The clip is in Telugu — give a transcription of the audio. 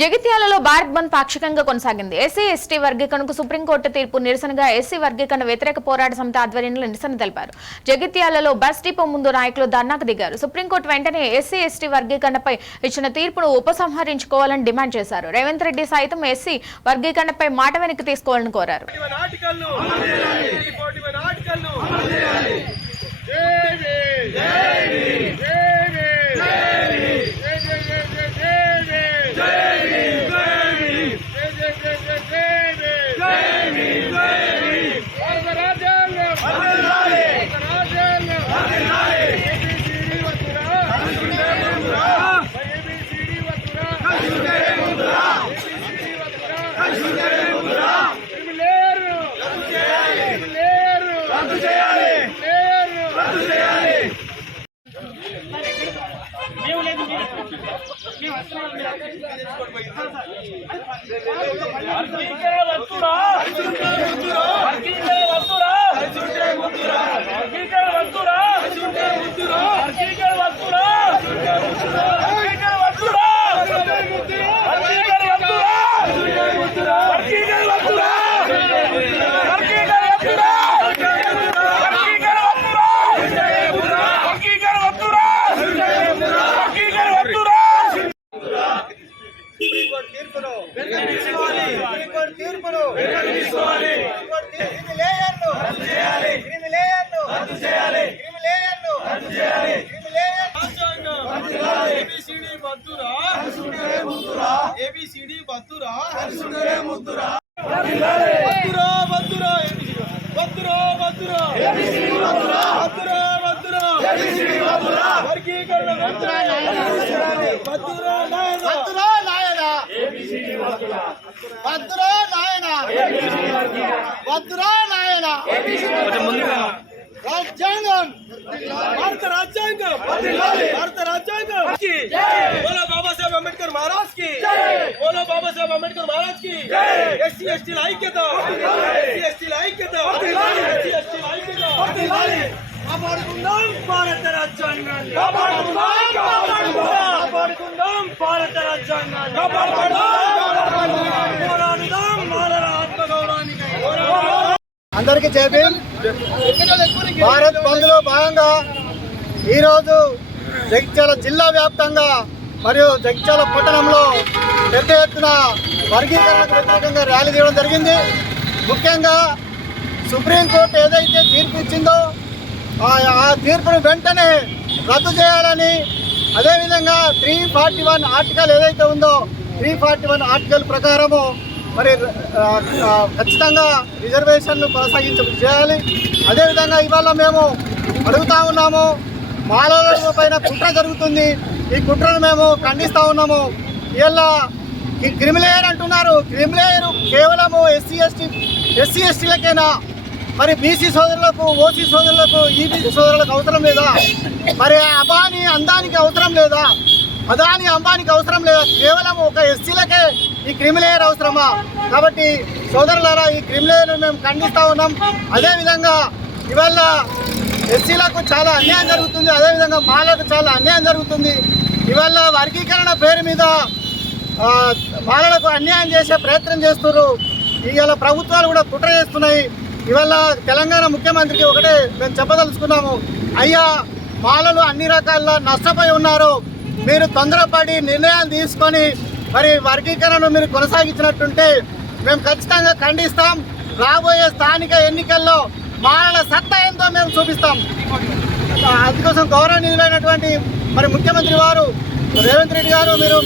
జగిత్యాలలో భారత్ బంద్ పాక్షికంగా కొనసాగింది. ఎస్సీ ఎస్టీ వర్గీకరణకు సుప్రీంకోర్టు తీర్పు నిరసనగా ఎస్సీ వర్గీకరణ వ్యతిరేక పోరాట సమితి ఆధ్వర్యంలో నిరసన తెలిపారు. జగిత్యాలలో బస్ డిపో ముందు నాయకులు ధర్నాకు దిగారు. సుప్రీంకోర్టు వెంటనే ఎస్సీ ఎస్టీ వర్గీకరణపై ఇచ్చిన తీర్పును ఉపసంహరించుకోవాలని డిమాండ్ చేశారు. రేవంత్ రెడ్డి సైతం ఎస్సీ వర్గీకరణపై మాట వెనక్కి తీసుకోవాలని కోరారు. రాజ్యాంగం భారత రాజ్యాంగం భారత రాజ్యాంగం బోలో బాబాసాహెబ్ అంబేద్కర్ మహారాజ్ కి బోలో బాబాసాహెబ్ అంబేద్కర్ మహారాజ్ కి ఎస్సీ ఎస్టీల ఐక్యత ఎస్సీ ఎస్టీల ఐక్యత ఎస్సీ ఎస్టీల ఐక్యత కాపాడుకుందాం భారత రాజ్యాంగాన్ని కాపాడుకుందాం భారత రాజ్యాంగాన్ని పోరాడుదాం మానవ ఆత్మగౌరవానికి. అందరికీ జై భీమ్. భారత్ బంద్ లో భాగంగా ఈరోజు జగిత్యాల జిల్లా వ్యాప్తంగా మరియు జగిత్యాల పట్టణంలో పెద్ద ఎత్తున వర్గీకరణకు వ్యతిరేకంగా ర్యాలీ తీయడం జరిగింది. ముఖ్యంగా సుప్రీంకోర్టు ఏదైతే తీర్పు ఇచ్చిందో ఆ తీర్పును వెంటనే రద్దు చేయాలని, అదేవిధంగా 341 ఆర్టికల్ ఏదైతే ఉందో 341 ఆర్టికల్ ప్రకారము మరి ఖచ్చితంగా రిజర్వేషన్లు చేయాలి. అదేవిధంగా ఇవాళ మేము అడుగుతా ఉన్నాము, మాలల పైన కుట్ర జరుగుతుంది, ఈ కుట్రను మేము ఖండిస్తూ ఉన్నాము. ఇవాళ ఈ క్రిమిలేయర్ అంటున్నారు, క్రిమిలేయర్ కేవలము ఎస్సీ ఎస్టీలకేనా? మరి బీసీ సోదరులకు, ఓసీ సోదరులకు, ఈబీసీ సోదరులకు అవసరం లేదా? మరి అబానీ అందానికి అవసరం లేదా? అదాని అంబానికి అవసరం లేదా? కేవలం ఒక ఎస్సీలకే ఈ క్రిమిలేయర్ అవసరమా? కాబట్టి సోదరులారా, ఈ క్రిమిలేయర్ మేము ఖండిస్తూ ఉన్నాం. అదేవిధంగా ఇవాళ ఎస్సీలకు చాలా అన్యాయం జరుగుతుంది, అదేవిధంగా మాలకు చాలా అన్యాయం జరుగుతుంది. ఇవాళ వర్గీకరణ పేరు మీద మాలకు అన్యాయం చేసే ప్రయత్నం చేస్తున్నారు. ఇవాళ ప్రభుత్వాలు కూడా కుట్ర చేస్తున్నాయి. ఇవాళ తెలంగాణ ముఖ్యమంత్రికి ఒకటే మేము చెప్పదలుచుకున్నాము, అయ్యా మాలలు అన్ని రకాల నష్టపోయి ఉన్నారు, మీరు తొందరపడి నిర్ణయాలు తీసుకొని మరి వర్గీకరణను మీరు కొనసాగించినట్టుంటే మేము ఖచ్చితంగా ఖండిస్తాం. రాబోయే స్థానిక ఎన్నికల్లో మాలల సత్తా ఎంతో మేము చూపిస్తాం. అందుకోసం గౌరవనీయులైనటువంటి మరి ముఖ్యమంత్రి వారు రేవంత్ రెడ్డి గారు మీరు